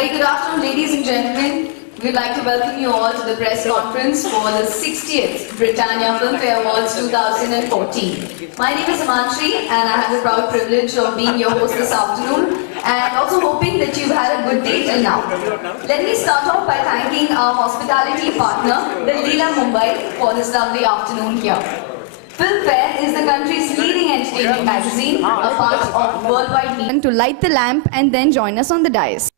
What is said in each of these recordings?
Very good afternoon, ladies and gentlemen. We'd like to welcome you all to the press conference for the 60th Britannia Filmfare Awards 2014. My name is Amanshri and I have the proud privilege of being your host this afternoon and also hoping that you've had a good day till now. Let me start off by thanking our hospitality partner, the Leela Mumbai, for this lovely afternoon here. Filmfare is the country's leading entertainment magazine, a part of worldwide media. To light the lamp and then join us on the dais.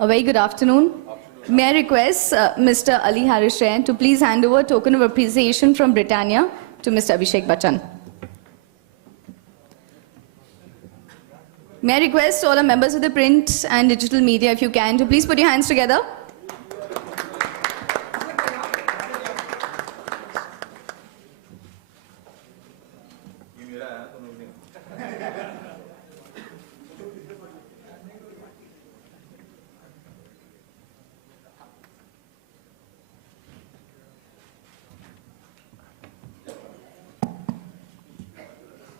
A very good afternoon. May I request Mr. Ali Harris Jain to please hand over a token of appreciation from Britannia to Mr. Abhishek Bachchan. May I request all the members of the print and digital media, if you can, to please put your hands together.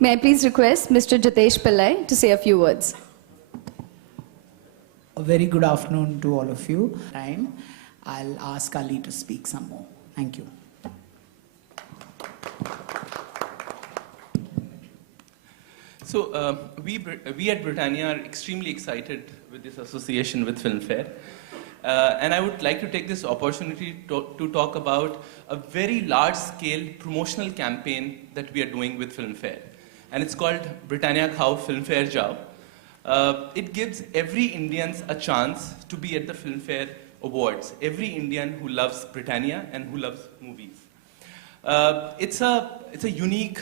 May I please request Mr. Jitesh Pillai to say a few words. A very good afternoon to all of you. I'll ask Ali to speak some more. Thank you. So we at Britannia are extremely excited with this association with Filmfare. And I would like to take this opportunity to talk about a very large-scale promotional campaign that we are doing with Filmfare. And it's called Britannia Khao Filmfare Jao. It gives every Indian a chance to be at the Filmfare Awards. Every Indian who loves Britannia and who loves movies. It's a unique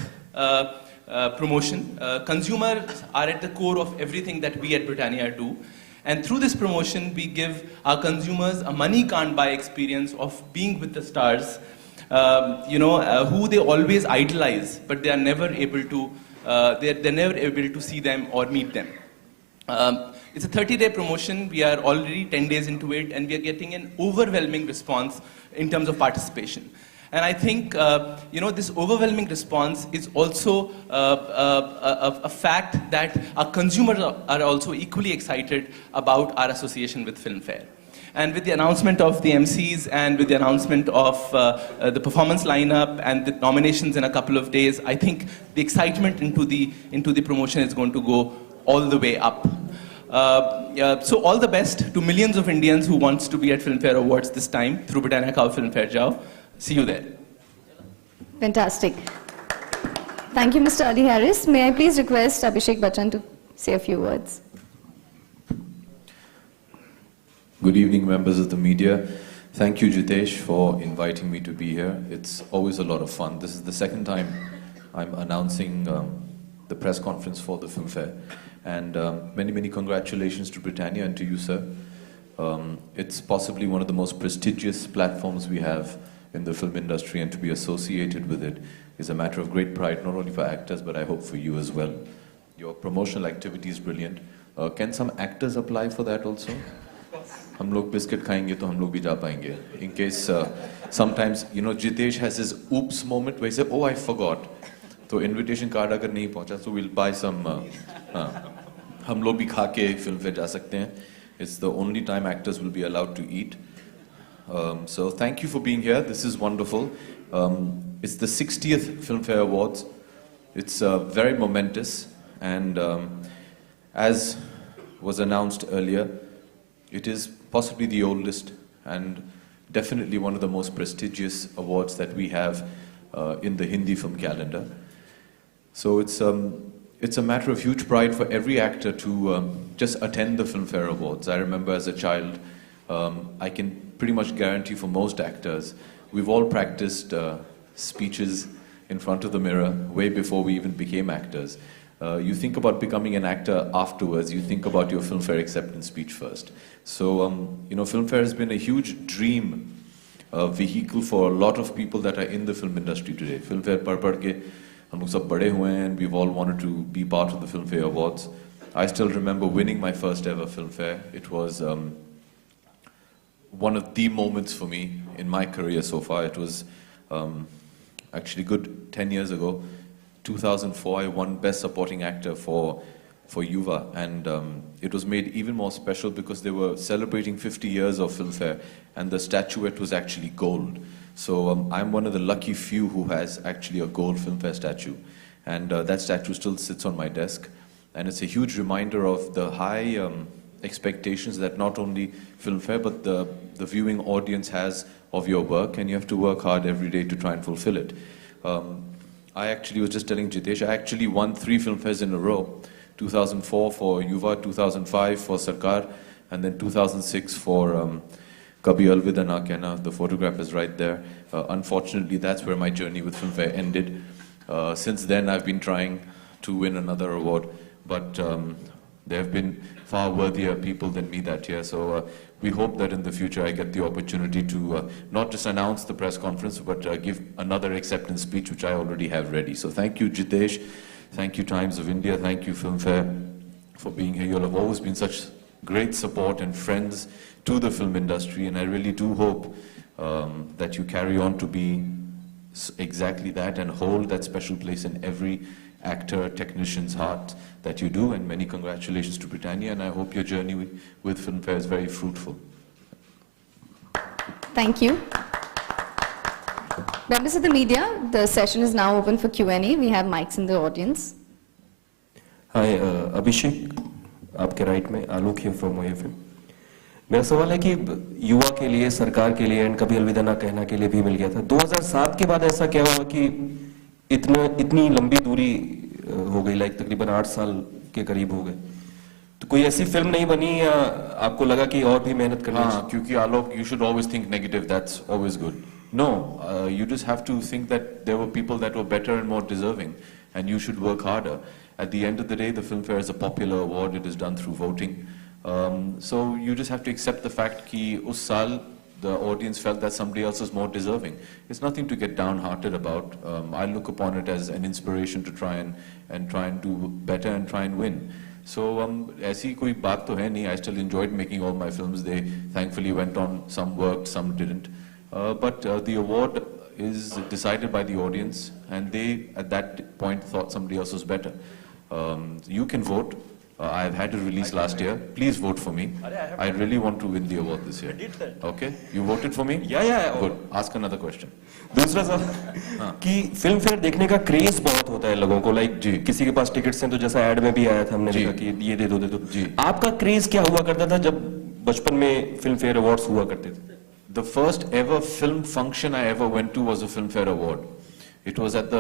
promotion. Consumers are at the core of everything that we at Britannia do. And through this promotion, we give our consumers a money-can't-buy experience of being with the stars, who they always idolize, but they are never able to. They're never able to see them or meet them. It's a 30-day promotion. We are already 10 days into it, and we are getting an overwhelming response in terms of participation. And I think, this overwhelming response is also a fact that our consumers are also equally excited about our association with Filmfare. And with the announcement of the MCs and with the announcement of the performance lineup and the nominations in a couple of days, I think the excitement into the promotion is going to go all the way up. So all the best to millions of Indians who wants to be at Filmfare Awards this time through Britannia Khao Filmfare Jao. See you there. Fantastic. Thank you, Mr. Ali Harris. May I please request Abhishek Bachchan to say a few words. Good evening, members of the media. Thank you, Jitesh, for inviting me to be here. It's always a lot of fun. This is the second time I'm announcing the press conference for the Filmfare. And many, many congratulations to Britannia and to you, sir. It's possibly one of the most prestigious platforms we have in the film industry, and to be associated with it is a matter of great pride, not only for actors, but I hope for you as well. Your promotional activity is brilliant. Can some actors apply for that also? हम लोग biscuit खाएंगे तो हम लोग भी जा पाएंगे. In case sometimes Jitesh has his oops moment where he said, oh, I forgot. तो invitation card अगर नहीं पहुंचा, so we'll buy some. हम लोग भी खा के फिल्म फेयर जा सकते हैं. It's the only time actors will be allowed to eat. So thank you for being here. This is wonderful. It's the 60th Filmfare Awards. It's very momentous, and as was announced earlier, it is possibly the oldest and definitely one of the most prestigious awards that we have in the Hindi film calendar. So it's a matter of huge pride for every actor to just attend the Filmfare Awards. I remember as a child, I can pretty much guarantee for most actors, we've all practiced speeches in front of the mirror way before we even became actors. You think about becoming an actor afterwards, you think about your Filmfare acceptance speech first. So, Filmfare has been a huge dream vehicle for a lot of people that are in the film industry today. Filmfare par ke hum log sab bade hue hain, and we've all wanted to be part of the Filmfare Awards. I still remember winning my first ever Filmfare. It was one of the moments for me in my career so far. It was actually good 10 years ago. 2004, I won Best Supporting Actor for Yuva, and it was made even more special because they were celebrating 50 years of Filmfare, and the statuette was actually gold. So I'm one of the lucky few who has actually a gold Filmfare statue, and that statue still sits on my desk, and it's a huge reminder of the high expectations that not only Filmfare but the viewing audience has of your work, and you have to work hard every day to try and fulfill it. I actually was just telling Jitesh, I actually won 3 Filmfares in a row. 2004 for Yuva, 2005 for Sarkar, and then 2006 for Kabhi Alvida Na Kehna. The photograph is right there. Unfortunately, that's where my journey with Filmfare ended. Since then, I've been trying to win another award, but there have been far worthier people than me that year. So we hope that in the future I get the opportunity to not just announce the press conference, but give another acceptance speech, which I already have ready. So thank you, Jitesh. Thank you, Times of India. Thank you, Filmfare, for being here. You all have always been such great support and friends to the film industry, and I really do hope that you carry on to be exactly that and hold that special place in every actor, technician's heart that you do. And many congratulations to Britannia, and I hope your journey with Filmfare is very fruitful. Thank you. Members of the media, the session is now open for Q&A. We have mics in the audience. Hi, Abhishek, आपके right में आलोक here from OFM. मेरा सवाल है कि युवा के लिए, सरकार के लिए, एंड कभी अलविदा ना कहना के लिए भी मिल गया था. 2007 के बाद ऐसा क्या हुआ कि इतनी लंबी दूरी हो गई, लाइक तकरीबन 8 साल के करीब हो गए. तो कोई ऐसी फिल्म नहीं बनी या आपको लगा कि और भी मेहनत करनी चाहिए? हाँ, क्योंकि आलोक, you should always think negative. That's always good. No, you just have to think that there were people that were better and more deserving, and you should work harder. At the end of the day, the Filmfare is a popular award. It is done through voting. So you just have to accept the fact that us saal the audience felt that somebody else is more deserving. It's nothing to get downhearted about. I look upon it as an inspiration to try and do better and try and win. So ऐसी कोई बात तो है नहीं. I still enjoyed making all my films. They thankfully went on. Some worked, some didn't. But the award is decided by the audience, and they at that point thought somebody else was better. You can vote. I've had it released last year. Please vote for me. I really want to win the award this year. Okay? You voted for me? Yeah. Good. Ask another question. दूसरा सवाल कि film fair देखने का craze बहुत होता है लोगों को, लाइक किसी के पास टिकट्स हैं तो जैसा ऐड में भी आया था, हमने देखा कि ये दे दो जी. आपका क्रेज क्या हुआ करता था जब बचपन में फिल्म फेयर अवार्ड्स हुआ करते थे? The first ever film function I ever went to was a Filmfare Award. It was at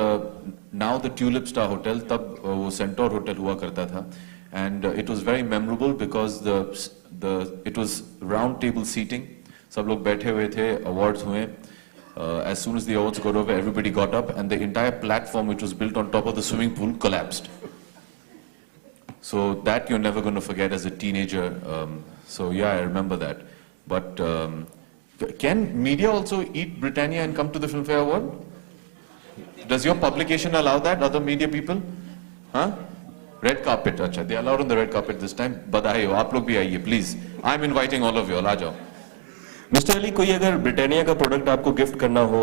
now the Tulip Star Hotel, tab wo Centaur Hotel hua karta tha, and it was very memorable because it was round table seating. Sab log baithe hue the, awards hue. As soon as the awards got over, everybody got up, and the entire platform, which was built on top of the swimming pool, collapsed. So that you're never going to forget as a teenager. So yeah, I remember that. But can media also eat Britannia and come to the Filmfare Award? Does your publication allow that, other media people? Huh? Red carpet, acha. They allowed on the red carpet this time. Badai ho, aap log bhi aiye, please. I'm inviting all of you, all aa jao. Mister Ali, कोई अगर Britannia का product आपको gift करना हो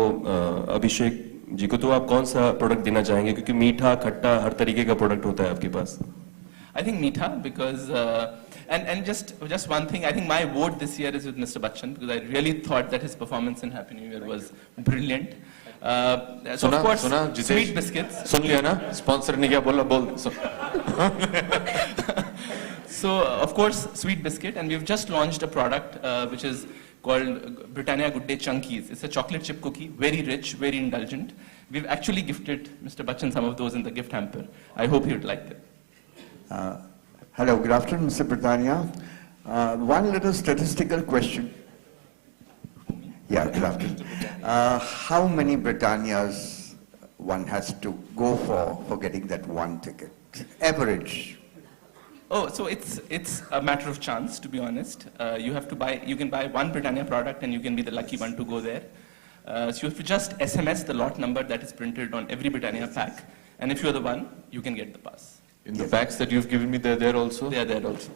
अभिषेक जी को, तो आप कौन सा प्रोडक्ट देना चाहेंगे? क्योंकि मीठा, खट्टा, हर तरीके का प्रोडक्ट होता है आपके पास. I think Meetha, because and just one thing. I think my vote this year is with Mr. Bachchan because I really thought that his performance in Happy New Year was brilliant. So of course, Jiतेsh, Sweet Biscuits. सुन लिया ना? Sponsor ने क्या बोला बोल. So of course, Sweet Biscuit, and we've just launched a product which is called Britannia Good Day Chunkies. It's a chocolate chip cookie, very rich, very indulgent. We've actually gifted Mr. Bachchan some of those in the gift hamper. I hope you'd like it. Hello, good afternoon, Mr. Britannia. One little statistical question. Yeah, good afternoon. How many Britannias one has to go for getting that one ticket? Average. Oh, so it's a matter of chance, to be honest. You can buy one Britannia product and you can be the lucky one to go there. So you have to just SMS the lot number that is printed on every Britannia pack. And if you're the one, you can get the pass. In the packs that you've given me, they're there also? They are there also.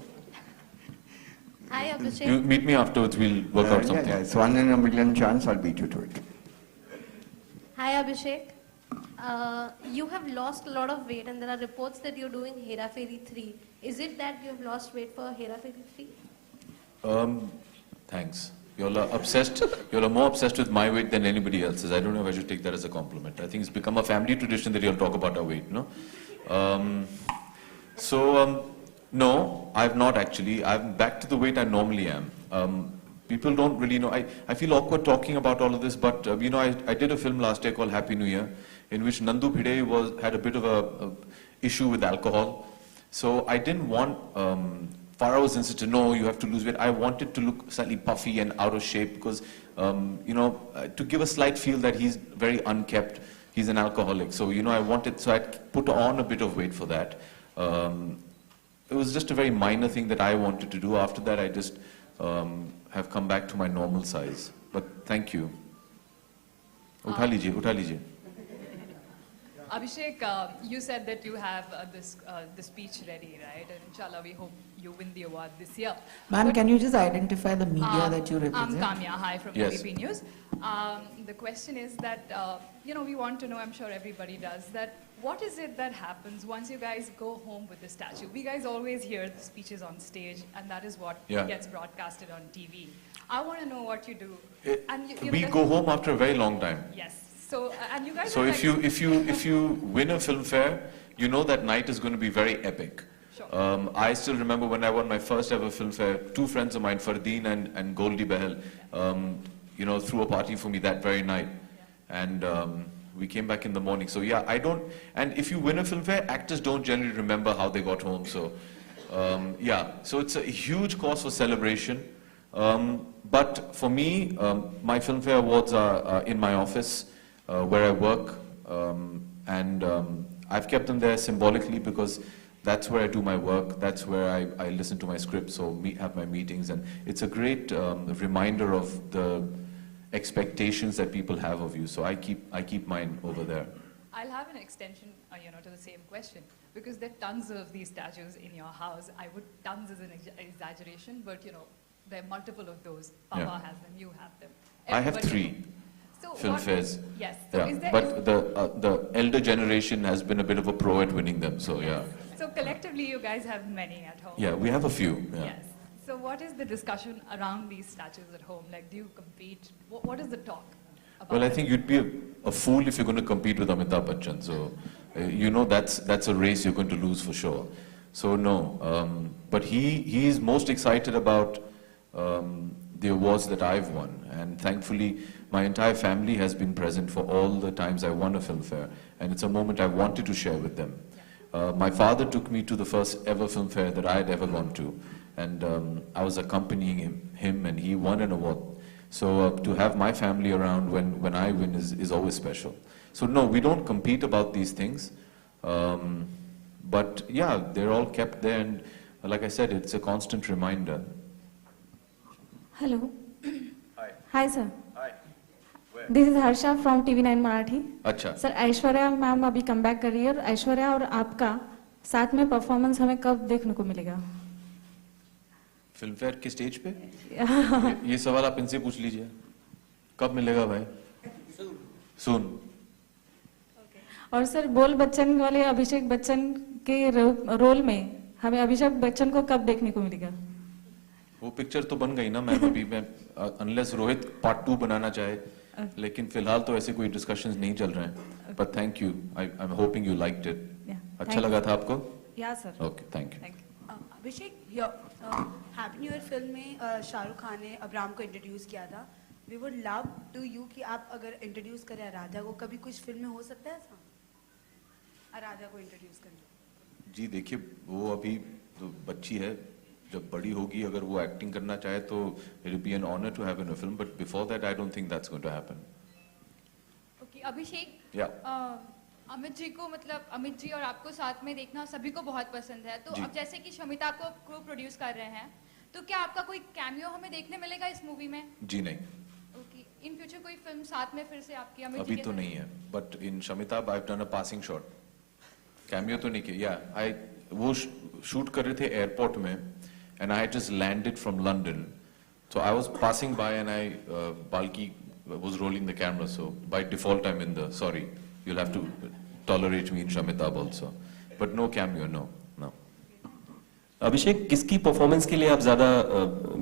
Hi, Abhishek. You meet me afterwards, we'll work out something. Yeah, it's 1 in a million chance, I'll beat you to it. Hi, Abhishek. You have lost a lot of weight, and there are reports that you're doing Hera Fairy 3. Is it that you've lost weight for Hera Fairy 3? Thanks. You're obsessed. You're more obsessed with my weight than anybody else's. I don't know if I should take that as a compliment. I think it's become a family tradition that you'll talk about our weight, no? No, I've not actually. I'm back to the weight I normally am. People don't really know. I feel awkward talking about all of this, but you know, I did a film last year called Happy New Year, in which Nandu Bhide had a bit of a issue with alcohol. So I didn't want Farah's insisted, no, you have to lose weight. I wanted to look slightly puffy and out of shape because, you know, to give a slight feel that he's very unkept. He's an alcoholic. So, you know, I put on a bit of weight for that. It was just a very minor thing that I wanted to do. After that, I just have come back to my normal size. But thank you. Utha lijiye. Abhishek, you said that you have the speech ready, right? And inshallah, we hope you win the award this year. Ma'am, can you just identify the media that you represent? I'm Kamya, hi from Yes. ABP News. The question is that, you know, we want to know, I'm sure everybody does, that what is it that happens once you guys go home with the statue? We guys always hear the speeches on stage, and that is what Yeah. gets broadcasted on TV. I want to know what you do. And We go home after a very long time. Yes. So, and you guys So are if you win a Filmfare, you know that night is going to be very epic. Sure. I still remember when I won my first ever Filmfare, two friends of mine, Fardeen and Goldie Behel, you know, threw a party for me that very night. And we came back in the morning. So yeah, and if you win a Filmfare, actors don't generally remember how they got home. So yeah, so it's a huge cause for celebration. But for me, my Filmfare awards are in my office where I work. And I've kept them there symbolically because that's where I do my work. That's where I listen to my scripts, so have my meetings. And it's a great reminder of the expectations that people have of you. So I keep mine over there. I'll have an extension, you know, to the same question, because there are tons of these statues in your house. Tons is an exaggeration, but you know, there are multiple of those. Papa Yeah. has them, you have them. I have Everybody- 3 So Filmfares. Yes. So Yeah, is there, but the elder generation has been a bit of a pro at winning them. So yeah, so collectively, you guys have many at home. yeah, we have a few. Yeah. Yes. So what is the discussion around these statues at home? Like, do you compete? What is the talk about? Well, I it? think you'd be a fool if you're going to compete with Amitabh Bachchan. So, you know that's a race you're going to lose for sure. So no, but he's most excited about the awards that I've won, and thankfully my entire family has been present for all the times I won a Filmfare, and it's a moment I wanted to share with them. My father took me to the first ever Filmfare that I had ever gone to, and I was accompanying him, and he won an award. So to have my family around when I win is always special. So no, we don't compete about these things, but yeah, they're all kept there, and like I said, it's a constant reminder. Hello. Hi. Hi, sir. Hi. Where? This is Harsha from TV9 Marathi. अच्छा. Sir Aishwarya ma'am अभी come back कर रही है और ऐश्वर्या और आपका साथ में परफॉर्मेंस हमें कब देखने को मिलेगा? फिल्मफेयर के स्टेज पे? ये सवाल आप इनसे पूछ लीजिए. कब मिलेगा भाई? Soon. और सर बोल बच्चन वाले अभिषेक बच्चन के रोल में हमें अभिषेक बच्चन को कब देखने को मिलेगा? वो पिक्चर तो बन गई ना मैम, अभी मैं अनलेस रोहित पार्ट 2 बनाना चाहे, लेकिन फिलहाल तो ऐसे कोई डिस्कशंस नहीं चल रहे हैं. But thank you, I am hoping you liked it. अच्छा लगा था आपको? या sir. Okay, thank you. Abhishek, happy new year film में शाहरुख खान ने अब्राम को इंट्रोड्यूस किया था. We would love to you कि आप अगर इंट्रोड्यूस करें आराध्या को, कभी कुछ फिल्म में हो सकता है ऐसा, आराध्या को इंट्रोड्यूस करना? जी देखिए, वो अभी तो बच्ची है, जब बड़ी होगी अगर वो एक्टिंग करना चाहे तो it will be an honour to have in a film, but before that I don't think that's going to happen. Okay Abhishek, या अमित जी को, मतलब अमित जी और आपको साथ में देखना सभी को बहुत पसंद है, तो अब जैसे कि शमिता आपको को प्रोड्यूस कर रहे हैं, तो क्या आपका कोई कैमियो हमें देखने मिलेगा इस मूवी में? जी नहीं. ओके, इन फ्यूचर कोई फिल्म साथ में फिर से आपकी अमित अभी जी तो नहीं है, but in Shamitabh I have done a passing shot. Cameo तो नहीं किया. या वो शूट कर रहे थे एयरपोर्ट में and I had just landed from London, so I was passing by and Balki was rolling the camera, so by default I'm in the, sorry, you'll have to tolerate me in Shamitab also, but no cameo, no. अभिषेक, किसकी performance के लिए आप ज्यादा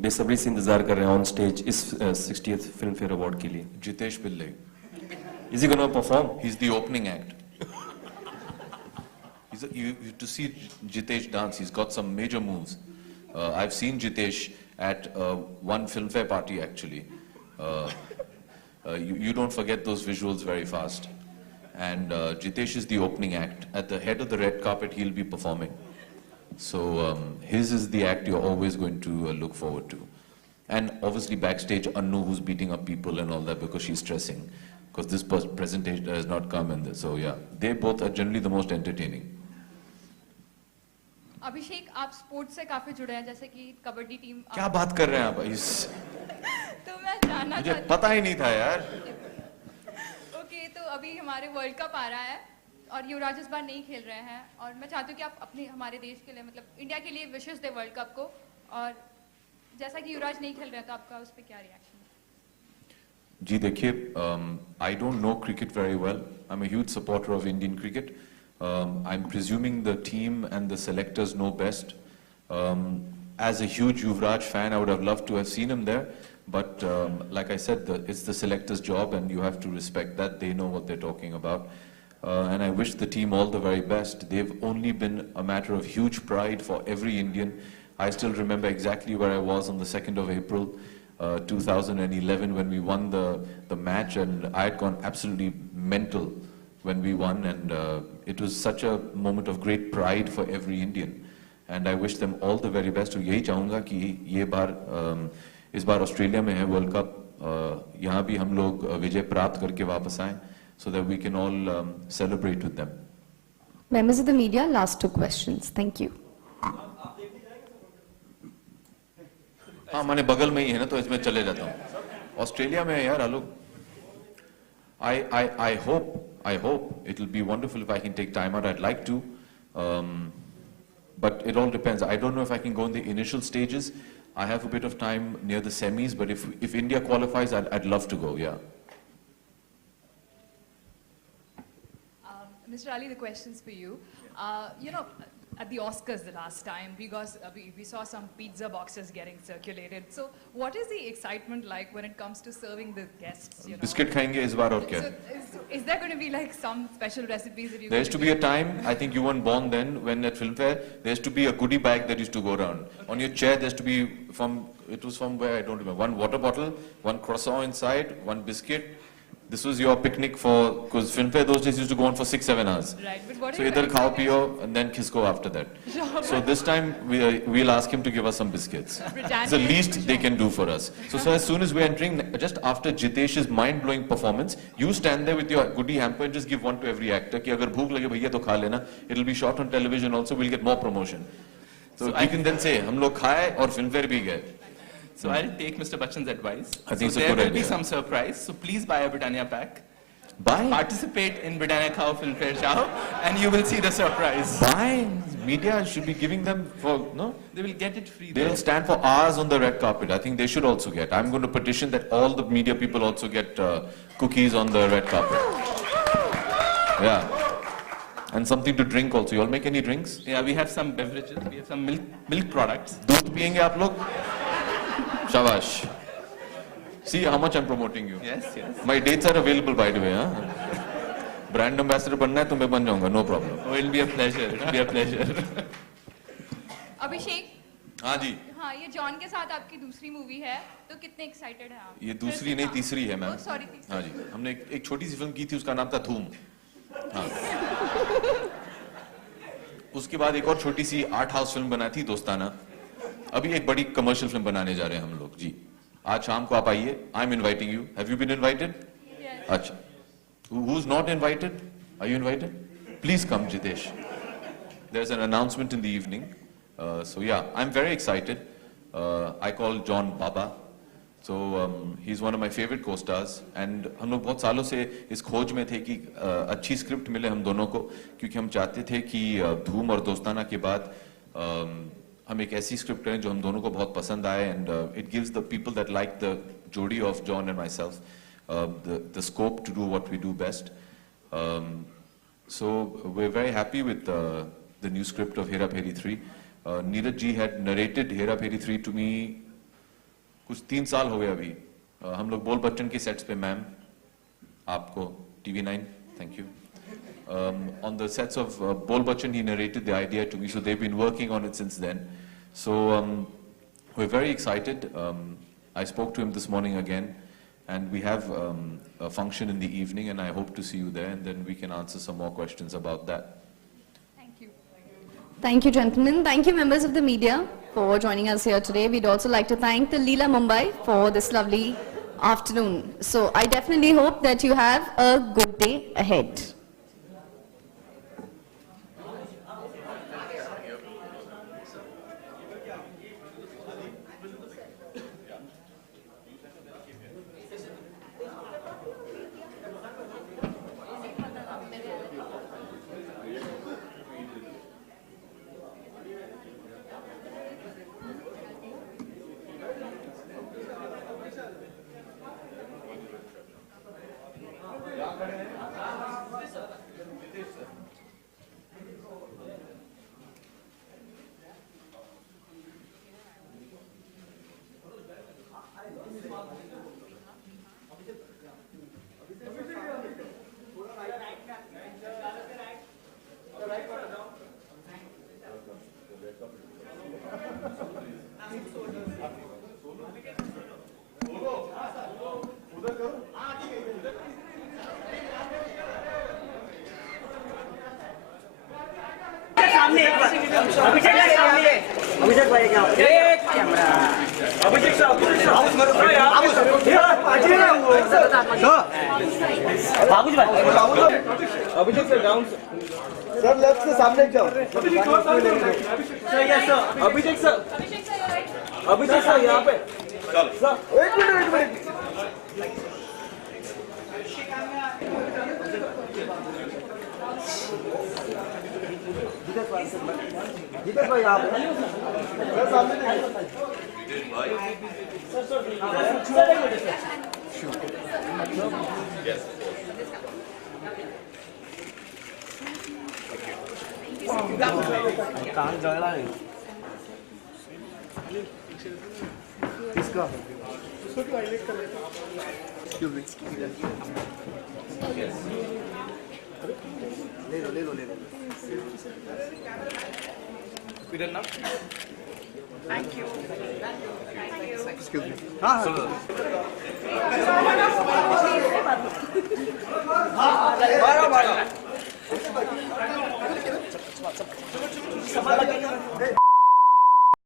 बेसब्री से इंतजार कर रहे हैं ऑन स्टेज इस 60th फिल्म फेयर अवार्ड के लिए? Jitesh Pillai. Is he going to perform? He's the opening act. You to see Jitesh dance, he's got some major moves. I've seen Jitesh at one filmfare party actually. You don't forget those visuals very fast. And Jitesh is the opening act. At the head of the red carpet, he'll be performing. So his is the act you're always going to look forward to. And obviously backstage, Annu who's beating up people and all that because she's stressing. Because this presentation has not come in this. So yeah, they both are generally the most entertaining. अभिषेक, आप sports से काफी जुड़े हैं, जैसे कि kabaddi team. क्या बात कर रहे हैं आप इस? तो मैं जानना मुझे पता ही नहीं था यार. ओके, तो अभी हमारे वर्ल्ड कप आ रहा है और युवराज इस बार नहीं खेल रहे हैं, और मैं चाहती हूँ कि आप अपने हमारे देश के लिए, मतलब इंडिया के लिए विशेष दे वर्ल्ड कप को, और जैसा कि युवराज नहीं खेल रहे हैं तो आपका उस पर क्या रिएक्शन है? जी देखिए, I don't know cricket very well. I'm a huge supporter of Indian cricket. I'm presuming the team and the selectors know best. As a huge Yuvraj fan, I would have loved to have seen him there. But like I said, it's the selector's job and you have to respect that. They know what they're talking about. And I wish the team all the very best. They've only been a matter of huge pride for every Indian. I still remember exactly where I was on the 2nd of April, 2011 when we won the match, and I had gone absolutely mental when we won, and it was such a moment of great pride for every Indian, and I wish them all the very best. तो यही चाहूँगा कि ये बार इस बार Australia में है world cup, यहाँ भी हम लोग विजय प्राप्त करके वापस आएं, so that we can all celebrate with them. Members of the media, last 2 questions. Thank you. हाँ, मैंने बगल में ही है ना, तो इसमें चले जाता हूँ. ऑस्ट्रेलिया में है यार आलोक. I hope it will be wonderful if I can take time out. I'd like to, but it all depends. I don't know if I can go in the initial stages. I have a bit of time near the semis, but if India qualifies, I'd love to go. Yeah. Mr. Ali, the question's for you. You know, at the Oscars the last time, we saw some pizza boxes getting circulated. So what is the excitement like when it comes to serving the guests? You know? Biscuit खाएंगे इस बार और क्या? So is there going to be like some special recipes that you? There used to be a time, I think you weren't born then, when at Filmfare, there used to be a goodie bag that used to go around. Okay. On your chair, there used to be it was from where, I don't remember, 1 water bottle, 1 croissant inside, 1 biscuit. This was your picnic because Filmfare those days used to go on for 6-7 hours. Right, but what so either khao piyo and then kisko after that. Sure, so this time we'll ask him to give us some biscuits. It's the least they can do for us. So as soon as we're entering, just after Jitesh's mind-blowing performance, you stand there with your goodie hamper and just give 1 to every actor. Ki agar bhook lage bhaiya to kha lena. It'll be shot on television also. We'll get more promotion. So we can then say, hum log khaye aur Filmfare bhi gaye. So I'll take Mr. Bachchan's advice. I think so it's a good there will idea. be some surprise. So please buy a Britannia pack. Buy? Participate in Britannia Khao Filmfare Chao and you will see the surprise. Buy? Media should be giving them for, no? They will get it free. They'll stand for hours on the red carpet. I think they should also get. I'm going to petition that all the media people also get cookies on the red carpet. Yeah. And something to drink also. You all make any drinks? Yeah, we have some beverages. We have some milk products. दूध पियेंगे आप लोग? शाबाश. See how much I'm promoting you. Yes, yes. My dates are available by the way. Huh? Brand ambassador बनना है तो मैं बन जाऊंगा. No problem. Oh, it'll be a pleasure. It'll be a pleasure. अभिषेक, हाँ जी. हाँ ये जॉन के साथ आपकी दूसरी मूवी है, तो कितने एक्साइटेड हैं आप? ये दूसरी नहीं तीसरी है मैम. सॉरी तीसरी. हाँ जी. हमने एक छोटी सी फिल्म की थी, उसका नाम था धूम. हाँ. उसके बाद एक और छोटी सी आर्ट हाउस फिल्म बनाई थी दोस्ताना. अभी एक बड़ी कमर्शियल फिल्म बनाने जा रहे हैं हम लोग जी. आज शाम को आप आइए. I am inviting you. Have you been invited? अच्छा. Who's not invited? Are you invited? Please come, Jitesh. There's an announcement in the evening. So yeah, I'm very excited. I call John Baba. So he's one of my favorite co-stars. And हम लोग बहुत सालों से इस खोज में थे कि अच्छी स्क्रिप्ट मिले हम दोनों को, क्योंकि हम चाहते थे कि धूम और दोस्ताना के बाद हम एक ऐसी स्क्रिप्ट करें जो हम दोनों को बहुत पसंद आए. And it gives the people that like the jodi of John and myself the scope to do what we do best. So we're very happy with the new script of Hera Pheri 3. Neeraj ji had narrated Hera Pheri 3 to me कुछ 3 साल हो गए अभी. हम लोग बोल बच्चन के sets पे मैम, आपको TV9, thank you. On the sets of Bol Bachchan, he narrated the idea to me, so they've been working on it since then. So we're very excited. I spoke to him this morning again. And we have a function in the evening, and I hope to see you there, and then we can answer some more questions about that. Thank you. Thank you, gentlemen. Thank you, members of the media, for joining us here today. We'd also like to thank the Leela Mumbai for this lovely afternoon. So I definitely hope that you have a good day ahead. अभिषेक भाई क्या camera अभिषेक साहब अभिषेक sir down sir left से सामने जाओ अभिषेक sir यहाँ पे sir एक minute Jitesh भाई आप सामने कान जला है इसका ले लो Peter now? Thank you. Excuse me. हाँ हाँ